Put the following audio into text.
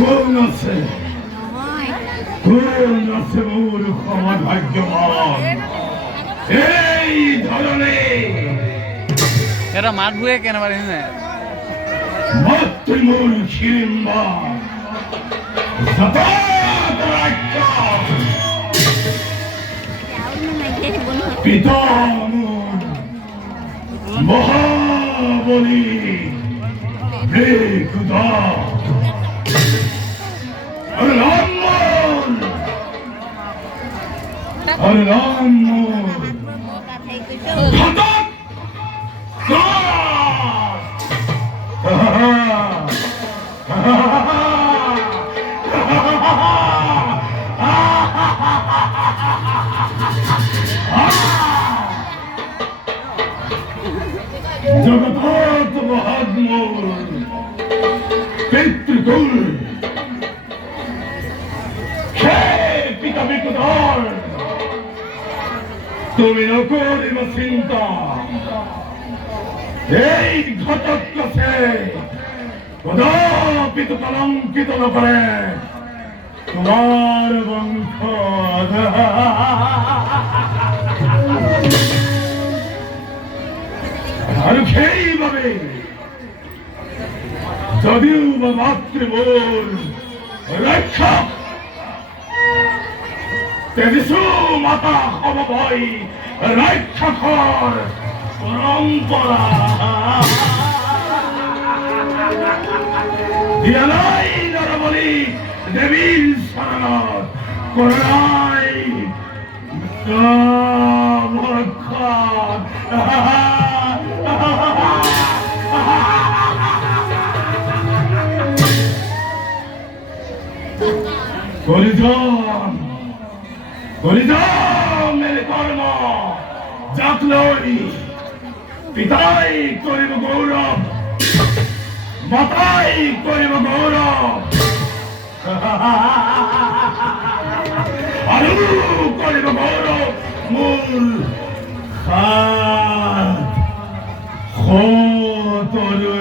কোন আছে মোর ক্ষমা ভাগ্যবান এই ধরনে এরা মারবুয়ে কেন পারি না মাতৃমূল হিড়িম্বা পিতা মহাবলী হে খুদা জগৎ মহাত্মূল পিতৃকুল পিতা বিকুদর তুমি নকরিব চিন্তা এই ঘটক কাছে কদাপিত কলঙ্কিত ন করে তোমার বংশ আর সেইভাবে যদিও বা মাতৃমূল রক্ষক তেজসু মাতা অবভয় রক্ষকর পরম্পরা দিয়ালাই নরবলি দেবীর শরণত করুণাই মেরে কর্ম জাতলই পিতাই করিব গৌরব মাতাই করিব গৌরব আরু করিব গৌরব মূল তরু